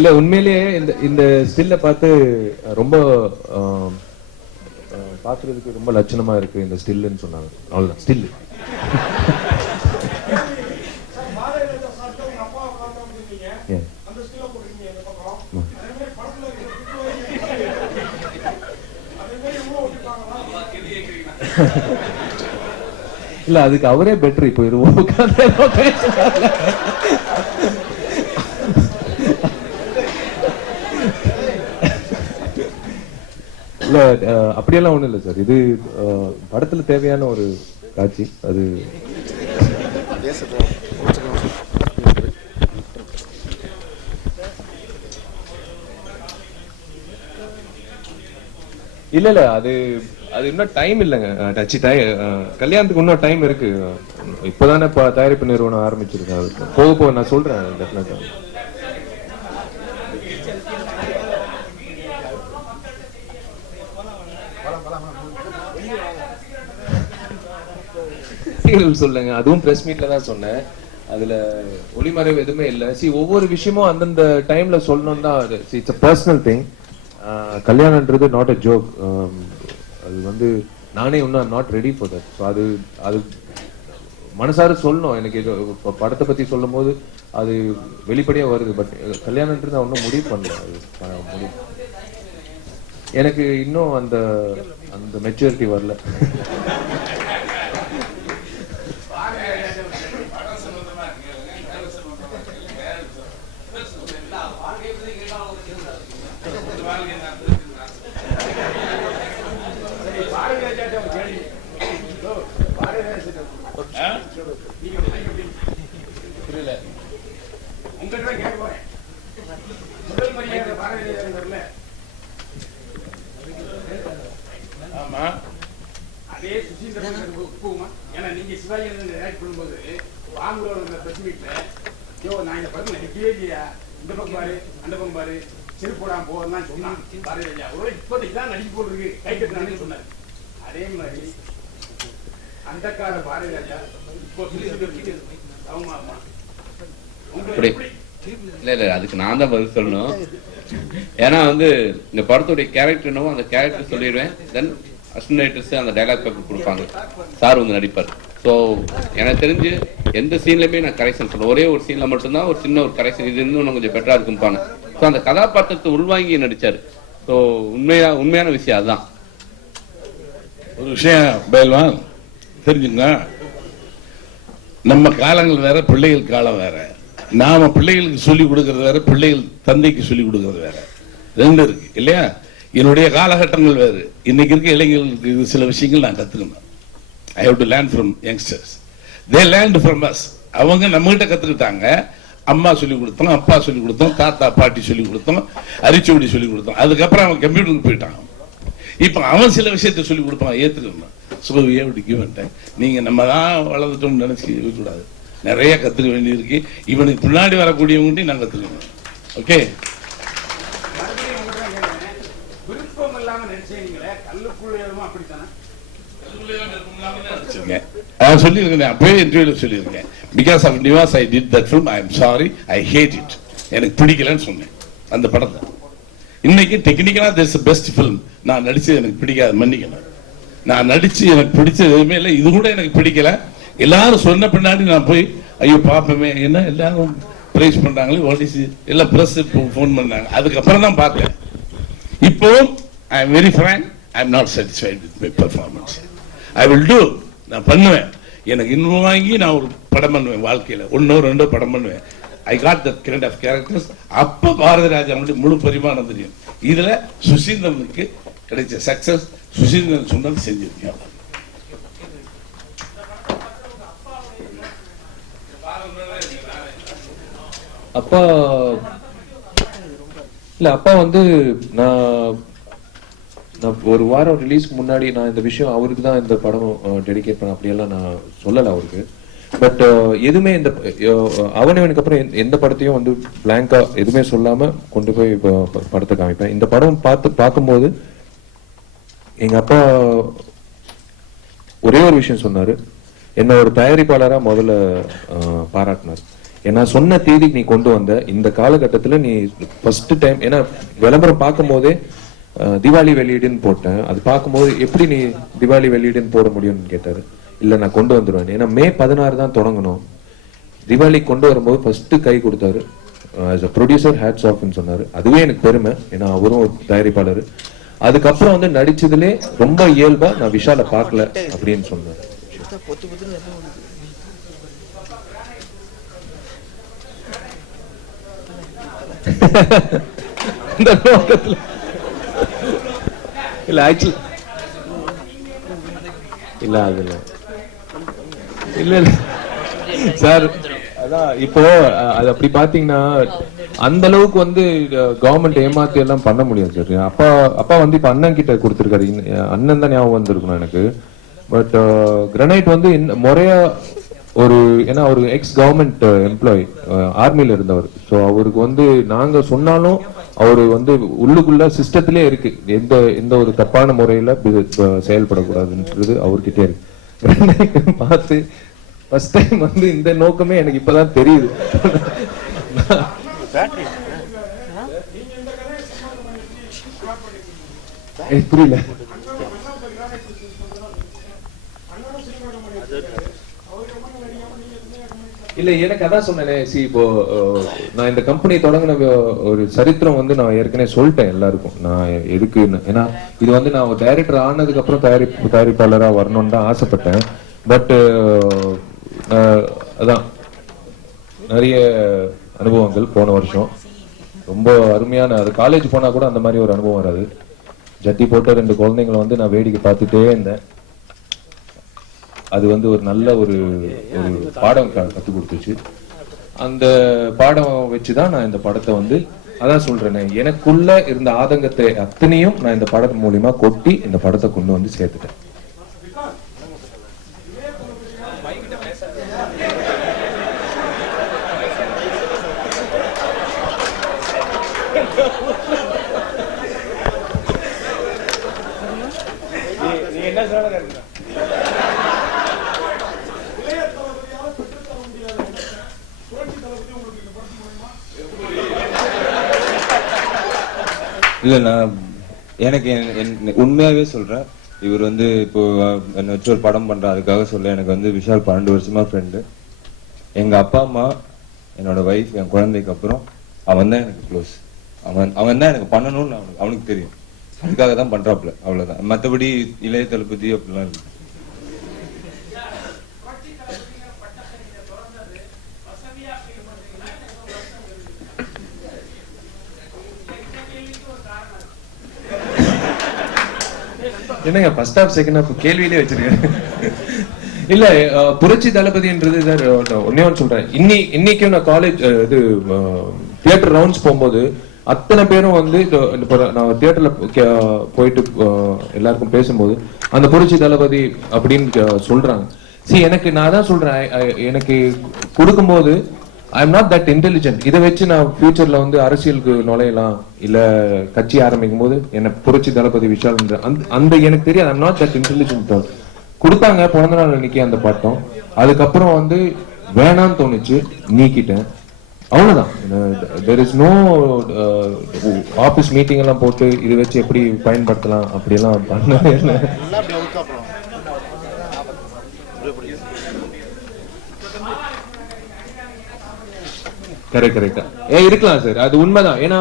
இல்ல உண்மையிலேயே இந்த ஸ்டில்ல பார்த்து ரொம்ப பாக்குறதுக்கு ரொம்ப லட்சணமா இருக்கு இந்த ஸ்டில்லுன்னு சொன்னாங்க. அவ்வளவுதான் ஸ்டில். இல்ல அதுக்கு அவரே பெட்டர். இப்போ இது இல்ல அப்படியெல்லாம் ஒண்ணும் இல்ல சார். இது படத்துல தேவையான ஒரு காட்சி. அது இல்ல இல்ல அது அது இன்னும் டைம் இல்லைங்க. டச்சு கல்யாணத்துக்கு இன்னும் டைம் இருக்கு. இப்பதானே தயாரிப்பு நிறுவனம் ஆரம்பிச்சிருக்காங்க. போக போக நான் சொல்றேன் டெஃபினட்டா. சொல்லுங்க, அதுவும் பிரஸ் மீட்ல தான் சொன்னேன். அதுல ஒளிமறைவு எதுவுமே இல்ல. ஒவ்வொரு விஷயமும் அந்தந்த டைம்ல சொல்லணும் தான். It's a personal thing. கல்யாணம்ன்றது நாட் அ ஜோக். அது வந்து நானே இன்னும் not ready for that. So அது அது மனசார சொல்லணும். எனக்கு இது படத்தை பத்தி சொல்லும் போது அது வெளிப்படையா வருது. பட் கல்யாணம்ன்றது நான் இன்னும் முடிவு பண்ணல. எனக்கு இன்னும் அந்த அந்த மெச்சூரிட்டி வரல. அதே சுசீந்திரன் ஏன்னா நீங்க சிவாஜி பண்ணும்போது வாங்குறோம் பிரஸ் மீட்ல, ஐயோ நான் இந்த படத்துல நடிக்கவே இல்லையா, இந்த பக்கம் பாரு அந்த பக்கம் பாரு சிறுப்போடாம போதான் சொன்னான் பாரதிராஜா. ஒரு இப்போதைக்கு தான் நடிக்க போட்டுருக்கு கை கட்டுறான்னு சொன்னாரு. அதே மாதிரி அந்த கால பாரதிராஜா இப்போ இல்ல இல்ல அதுக்கு நான் தான் பதில் சொல்லணும். ஏன்னா வந்து இந்த படத்துடைய கேரக்டர் என்னவோ அந்த கேரக்டர் சொல்லிடுவேன். தென் அசிஸ்டன்ட் அந்த டைலாக் பேப்பர் கொடுப்பாங்க, சார் வந்து நடிப்பார். ஸோ எனக்கு தெரிஞ்சு எந்த சீன்லையுமே நான் கரெக்ஷன் சொல்லுவேன். ஒரே ஒரு சீன்ல மட்டும்தான் ஒரு சின்ன ஒரு கரெக்ஷன், இது இன்னும் கொஞ்சம் பெட்டரா இருக்கும்பாங்க. ஸோ அந்த கதாபாத்திரத்தை உள்வாங்கி நடிச்சாரு. ஸோ உண்மையான விஷயம் அதுதான். ஒரு விஷயம் பயில்வான் தெரிஞ்சுங்க, நம்ம காலங்கள் வேற, பிள்ளைகள் காலம் வேற. நாம பிள்ளைகளுக்கு சொல்லிக் கொடுக்கறது வேற, பிள்ளைகள் தந்தைக்கு சொல்லிக் கொடுக்கறது வேற. ரெண்டு இருக்கு இல்லையா? என்னுடைய காலகட்டங்கள் வேறு, இன்னைக்கு இருக்க இளைஞர்களுக்கு சில விஷயங்கள் நான் கத்துக்கணும். I have to learn from youngsters. They learned from us. அவங்க நம்ம கிட்ட கத்துக்கிட்டாங்க. அம்மா சொல்லிக் கொடுத்தோம், அப்பா சொல்லிக் கொடுத்தோம், தாத்தா பாட்டி சொல்லிக் கொடுத்தோம், அரிச்சுவடி சொல்லிக் கொடுத்தோம். அதுக்கப்புறம் அவன் கம்ப்யூட்டருக்கு போயிட்டான். இப்ப அவன் சில விஷயத்த சொல்லிக் கொடுப்பான், ஏத்துக்கணும். So we have to give and time. நீங்க நம்ம தான் வளர்ந்துட்டோம்னு நினைச்சு இருக்கக்கூடாது. நிறைய கத்துக்க வேண்டியிருக்கு. இவனுக்கு பின்னாடி வரக்கூடியவங்கள்ட்டையும் நான் கத்துக்கணும். ஓகே, சொல்லியிருக்கேன் அப்பவே இன்டர்வியூல சொல்லியிருக்கேன். Because of Nivas I did that film. I am sorry, I hate it. எனக்கு பிடிக்கலன்னு சொன்னேன் அந்த படத்தை. இன்னைக்கு டெக்னிக்கலா திஸ் பெஸ்ட் ஃபிலிம். நான் நடிச்சது எனக்கு பிடிக்காது, மன்னிக்கணும். நான் நடிச்சு எனக்கு பிடிச்சது எதுவுமே இல்லை. இது கூட எனக்கு பிடிக்கல. எல்லாரும் சொன்ன பின்னாடி நான் போய் ஐயோ பாப்பமே என்ன எல்லாரும் பிரைஸ் பண்றாங்களே, வாட் இஸ் எல்லாம் பிரஸ் போன் பண்ணாங்க. அதுக்கப்புறம் தான் பார்த்தேன். இப்போ I am very frank, I am not satisfied with my performance. I will do, நான் பண்ணுவேன். எனக்கு இன்னும் வாங்கி நான் ஒரு படம் பண்ணுவேன். வாழ்க்கையில ஒன்னோ ரெண்டோ படம் பண்ணுவேன். I got that kind of characters. அப்ப பாரதிராஜா முழு பரிமாணம் தெரியும். இதுல சுசீந்திரனுக்கு கிடைச்ச சக்சஸ், சுசீந்திரன் சொன்னது செஞ்சிருக்கேன். அப்பா இல்ல, அப்பா வந்து நான் ஒரு வாரம் ரிலீஸ்க்கு முன்னாடி நான் இந்த விஷயம் அவருக்கு தான் இந்த படம் டெடிகேட் பண்ண அப்படியெல்லாம் நான் சொல்லலை அவருக்கு. பட் எதுவுமே இந்த அவனுக்கு அப்புறம் எந்த படத்தையும் வந்து பிளாங்கா எதுவுமே சொல்லாம கொண்டு போய் படத்தை காமிப்பேன். இந்த படம் பார்க்கும்போது எங்க அப்பா ஒரே ஒரு விஷயம் சொன்னாரு. என்ன ஒரு தயாரிப்பாளரா முதல்ல பாராட்டினார். ஏன்னா சொன்ன தேதிக்கு நீ கொண்டு வந்த இந்த காலகட்டத்துல நீ ஃபர்ஸ்ட் டைம், ஏன்னா விளம்பரம் பார்க்கும் போதே தீபாவளி வெளியீடுன்னு போட்டேன். அது பார்க்கும்போது எப்படி நீ தீபாவளி வெளியீடுன்னு போட முடியும்னு கேட்டாரு. இல்ல நான் கொண்டு வந்துடுவேன், ஏன்னா மே 16 தான் தொடங்கணும், தீபாவளி கொண்டு வரும்போது ஃபர்ஸ்ட் கை கொடுத்தாரு. ப்ரொடியூசர் ஹேட்ஸ் ஆஃப்னு சொன்னாரு. அதுவே எனக்கு பெருமை, ஏன்னா அவரும் ஒரு தயாரிப்பாளர். அதுக்கப்புறம் வந்து நடிச்சதுலே ரொம்ப இயல்பா நான் விஷாலை பார்க்கல அப்படின்னு சொன்னாரு. இந்த நோக்கத்துல இல்ல ஆக்சுவலி இல்ல அது இல்ல இல்ல சார், அதான் இப்போ அது அப்படி பாத்தீங்கன்னா அந்த அளவுக்கு வந்து கவர்மெண்ட் ஏமாத்தி எல்லாம் பண்ண முடியாது சார். அப்பா வந்து இப்ப அண்ணன் கிட்ட கொடுத்துருக்காரு, அண்ணன் தான் ஞாபகம் வந்திருக்கணும் எனக்கு. பட் கிரனைட் வந்து முறையா ஒரு, ஏன்னா ஒரு எக்ஸ் கவர்மெண்ட் எம்ப்ளாயி, ஆர்மில இருந்தவர். ஸோ அவருக்கு வந்து நாங்க சொன்னாலும் அவரு வந்து உள்ளுக்குள்ள சிஸ்டத்திலே இருக்கு, எந்த ஒரு தப்பான முறையில செயல்படக்கூடாதுன்றது அவர்கிட்டே இருக்கு. பார்த்து ஃபர்ஸ்ட் டைம் வந்து இந்த நோக்கமே எனக்கு இப்பதான் தெரியுது. புரியல. இல்ல எனக்கு அதான் சொன்னேனே, இப்போ நான் இந்த கம்பெனி தொடங்கின ஒரு சரித்திரம் வந்து நான் ஏற்கனவே சொல்லிட்டேன் எல்லாருக்கும். நான் எதுக்கு, ஏன்னா இது வந்து நான் ஒரு டைரக்டர் ஆனதுக்கு அப்புறம் தயாரிப்பாளரா வரணும்னு தான் ஆசைப்பட்டேன். பட் அதான் நிறைய அனுபவங்கள் போன வருஷம் ரொம்ப அருமையான, அது காலேஜ் போனா கூட அந்த மாதிரி ஒரு அனுபவம் வராது. ஜட்டி போட்ட 2 குழந்தைங்களை வந்து நான் வேடிக்கை பார்த்துட்டே இருந்தேன். அது வந்து ஒரு நல்ல ஒரு பாடம் கற்றுக் கொடுத்துச்சு. அந்த பாடம் வச்சுதான் நான் இந்த படத்தை வந்து, அதான் சொல்றேனே, எனக்குள்ள இருந்த ஆதங்கத்தை அத்தனையும் நான் இந்த படம் மூலியமா கொட்டி இந்த படத்தை கொண்டு வந்து சேர்த்துட்டேன். இல்ல நான் எனக்கு உண்மையாவே சொல்றேன், இவர் வந்து இப்போ என்ன வச்சு ஒரு படம் பண்ற அதுக்காக சொல்ல, எனக்கு வந்து விஷால் 12 வருஷமா ஃப்ரெண்டு. எங்க அப்பா அம்மா, என்னோட வைஃப், என் குழந்தைக்கு அப்புறம் அவன் தான் எனக்கு க்ளோஸ். அவன் தான் எனக்கு பண்ணணும்னு அவனுக்கு தெரியும். அதுக்காக தான் பண்றாப்ல, அவ்வளவுதான். மற்றபடி இளைய தளபதி அப்படிலாம் இருக்கு. என்னங்க ஃபர்ஸ்ட் ஹாஃப் செகண்ட் ஹாஃப் கேள்வியிலே வச்சிருக்கேன். இல்ல புரட்சி தளபதின்றது சார், ஒன்னே ஒன்று சொல்றேன். இன்னைக்கும் நான் காலேஜ் இது தியேட்டர் ரவுண்ட்ஸ் போகும்போது அத்தனை பேரும் வந்து நான் தியேட்டர்ல போயிட்டு எல்லாருக்கும் பேசும்போது அந்த புரட்சி தளபதி அப்படின்னு சொல்றாங்க. எனக்கு நான் தான் சொல்றேன், எனக்கு கொடுக்கும்போது ஐ எம் நாட் தட் இன்டெலிஜென்ட். இதை வச்சு நான் ஃபியூச்சர்ல வந்து அரசியலுக்கு நுழையலாம், இல்ல கட்சி ஆரம்பிக்கும் போது என்ன புரட்சி தளபதி விஷால் அந்த எனக்கு தெரியாது. ஐ எம் நாட் தட் இன்டெலிஜென்ட். கொடுத்தாங்க பிறந்த நாள் அன்னைக்கு அந்த பட்டம், அதுக்கப்புறம் வந்து வேணான்னு தோணுச்சு, நீக்கிட்டேன், அவ்வளவுதான். there is no office meeting எல்லாம் போட்டு இது வச்சு எப்படி பயன்படுத்தலாம் அப்படியெல்லாம் பண்ணவே இல்லை. கரெக்டா இருக்கலாம் சார், அது உண்மைதான். ஏன்னா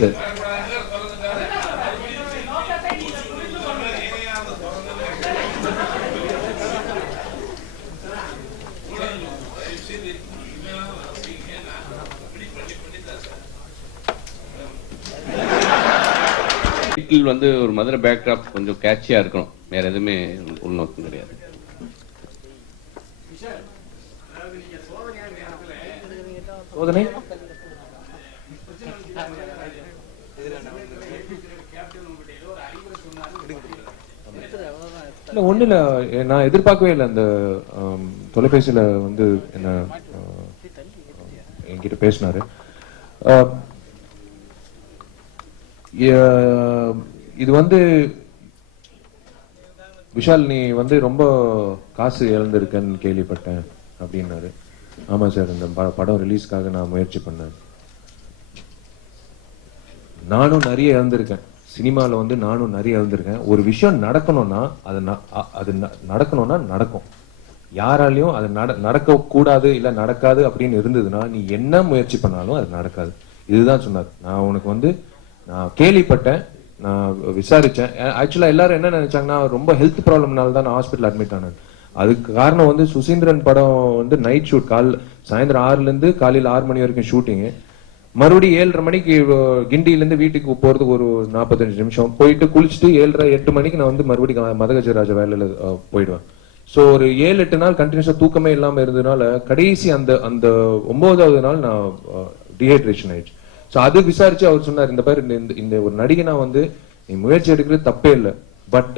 சார் டைட்டில் வந்து ஒரு மதுரை பேக்ராப் கொஞ்சம் கேட்சியா இருக்கணும், வேற எதுவுமே உள்நோக்கம் கிடையாது. விஷால், அதாவது நீங்க சோதனையான நேரத்துல சோதனை கேப்டன் உங்ககிட்ட ஏதோ ஒரு அறிவுரை சொன்னாரு. இல்ல ஒண்ணு இல்ல, நான் எதிர்பார்க்கவே இல்லை அந்த தொலைபேசியில வந்து என்ன என்கிட்ட பேசினாரு. இது வந்து விஷால் நீ வந்து ரொம்ப காசு இழந்திருக்கன்னு கேள்விப்பட்டேன் அப்படின்னாரு. ஆமா சார், இந்த படம் ரிலீஸ்க்காக நான் முயற்சி பண்ணேன். நானும் நிறைய இழந்திருக்கேன் சினிமால வந்து, நானும் நிறைய இழந்திருக்கேன். ஒரு விஷயம் நடக்கணும்னா அது நடக்கணும்னா நடக்கும். யாராலையும் அது நடக்க கூடாது இல்ல நடக்காது அப்படின்னு இருந்ததுன்னா நீ என்ன முயற்சி பண்ணாலும் அது நடக்காது. இதுதான் சொன்னார். நான் உனக்கு வந்து நான் கேள்விப்பட்டேன், நான் விசாரிச்சேன். ஆக்சுவலா எல்லாரும் என்ன நினைச்சாங்கன்னா ரொம்ப ஹெல்த் ப்ராப்ளம்னால தான் நான் ஹாஸ்பிட்டல் அட்மிட் ஆனேன். அதுக்கு காரணம் வந்து சுசீந்திரன் படம் வந்து நைட் ஷூட், சாயந்தரம் 6ல இருந்து காலையில் 6 மணி வரைக்கும் ஷூட்டிங்கு. மறுபடியும் 7:30 மணிக்கு கிண்டியில இருந்து வீட்டுக்கு போறதுக்கு ஒரு 45 நிமிஷம் போயிட்டு குளிச்சுட்டு 7:30 8 மணிக்கு நான் வந்து மறுபடியும் மதகஜராஜ வேலையில போயிடுவேன். ஸோ ஒரு 7-8 நாள் கண்டினியூஸா தூக்கமே இல்லாம இருந்ததுனால கடைசி அந்த 9வது நாள் நான் டீஹைட்ரேஷன் ஆயிடுச்சு. ஸோ அது விசாரிச்சு அவர் சொன்னார், இந்த மாதிரி இந்த ஒரு நடிகனா வந்து நீ முயற்சி எடுக்கிறது தப்பே இல்லை, பட்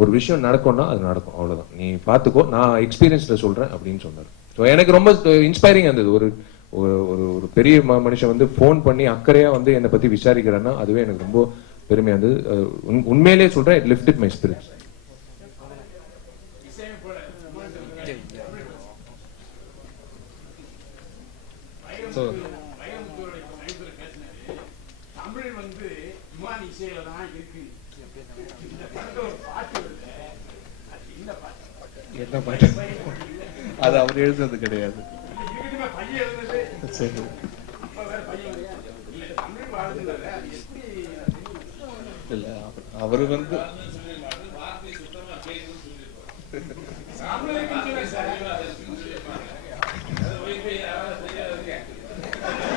ஒரு விஷயம் நடக்கும்னா அது நடக்கும், அவ்வளவுதான், நீ பாத்துக்கோ, நான் எக்ஸ்பீரியன்ஸ்ல சொல்றேன் அப்படின்னு சொன்னார். ஸோ எனக்கு ரொம்ப இன்ஸ்பைரிங் இருந்தது. ஒரு ஒரு பெரிய மனுஷன் வந்து போன் பண்ணி அக்கறையா வந்து என்னை பத்தி விசாரிக்கிறான்னா அதுவே எனக்கு ரொம்ப பெருமையா இருந்தது. உண்மையிலேயே சொல்றேன், it lifted my spirits. Tamil வந்து யுவான் இசையில தான் இருக்கு. இந்த படத்துல ஒரு பாட்டு வருது, அது என்ன பாட்டு? என்ன பாட்டு? அது அவர் எழுதுறது கிடையாது. பையன் எழுதுனது. சரி, அப்ப வேற பையன் இல்ல, தமிழ் வாழ்ந்துனால அது எப்படி இல்ல அவரு வந்து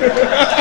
சார்